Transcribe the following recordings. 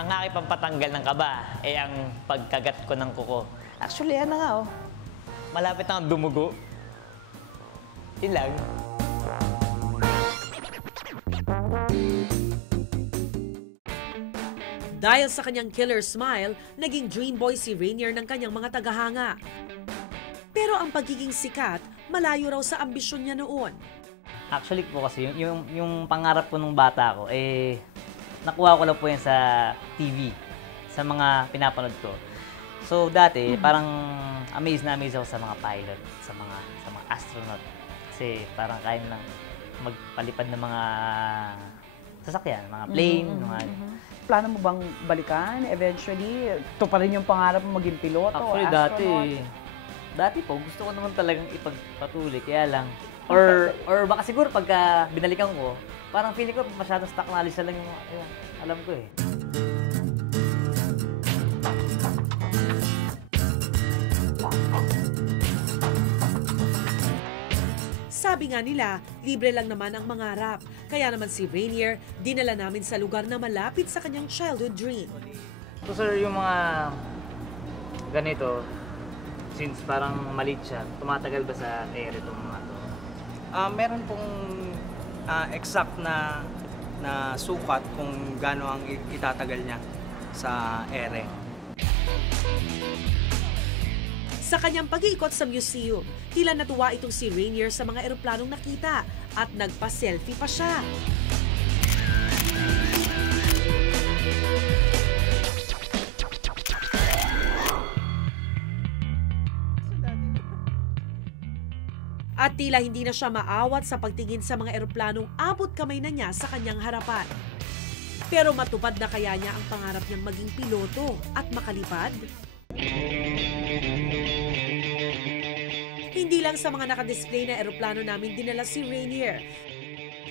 Ang aking pampatanggal ng kaba ay ang pagkagat ko ng kuko. Actually, yan na nga oh. Malapit na ang dumugo. Yun lang. Dahil sa kanyang killer smile, naging dream boy si Rainier ng kanyang mga tagahanga. Pero ang pagiging sikat, malayo raw sa ambisyon niya noon. Actually po kasi, yung pangarap ko nung bata ko, nakuha ko lang po yan sa TV, sa mga pinapanood ko. So dati, parang amazed ako sa mga pilot, sa mga astronaut. Kasi parang kaya lang magpalipad ng mga sasakyan, mga plane, mga... Plano mo bang balikan eventually? Ito pa rin yung pangarap mo maging piloto, Actually, dati po, gusto ko naman talagang ipagpatuloy, kaya lang. Or baka siguro pagka binalikan ko, parang feeling ko masyadong stock knowledge na lang yung alam ko eh. Sabi nga nila, libre lang naman ang mangarap. Kaya naman si Rainier, dinala namin sa lugar na malapit sa kanyang childhood dream. So sir, yung mga ganito, since parang maliit siya, tumatagal ba sa air itong mga to? Meron pong exact na sukat kung gaano ang itatagal niya sa ere. Sa kanyang pag-iikot sa museum, tila natuwa itong si Rainier sa mga eroplanong nakita at nagpa-selfie pa siya. At tila hindi na siya maawat sa pagtingin sa mga eroplanong abot kamay na niya sa kanyang harapan. Pero matupad na kaya niya ang pangarap niyang maging piloto at makalipad? Hindi lang sa mga nakadisplay na eroplano namin dinala si Rainier.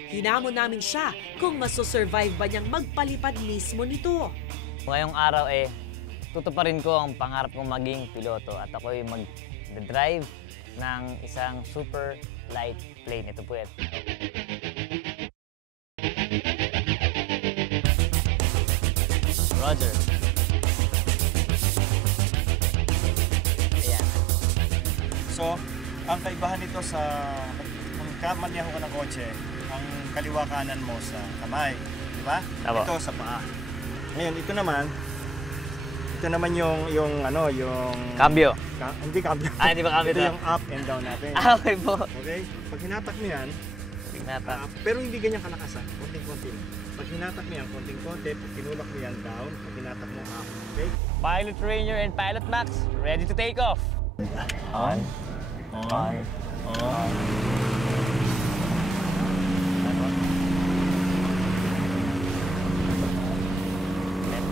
Hinamon namin siya kung masosurvive ba niyang magpalipad mismo nito. Ngayong araw tutuparin ko ang pangarap kong maging piloto at ako'y mag-drive ng isang super light plane. Ito po yan. Roger. Ayan. So, ang kaibahan nito sa kung kamanyaho ka ng kotse, ang kaliwa kanan mo sa kamay, di ba? Tama. Ito sa paa. Ngayon, ito naman yung Cambio. Hindi cambio. Hindi ba cambio Ito to? yung up and down natin. Okay po. Okay? Pag hinatak mo yan, pero hindi ganyan kalakas ha. Konting-konti. Pag hinatak mo yan, konting-konti. Pag tinulak mo yan down, pag hinatak mo up. Okay? Pilot Rainier and Pilot Max, ready to take off. On.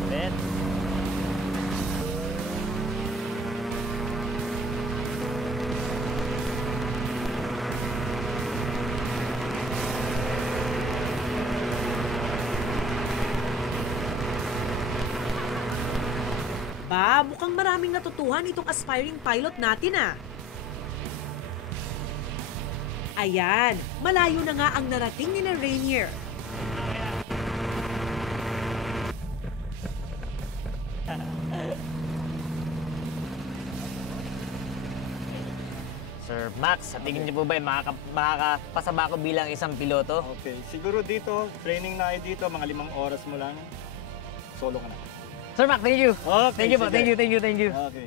Left. Mukhang maraming natutuhan itong aspiring pilot natin ah. Ayan, malayo na nga ang narating ni Rainier. Sir Max, sa tingin niyo po ba makakapasaba ko bilang isang piloto? Okay. Siguro dito, training na dito, mga 5 oras mo lang, solo ka na. Sir Max, thank you. Okay, Thank you po, sige. thank you. Okay.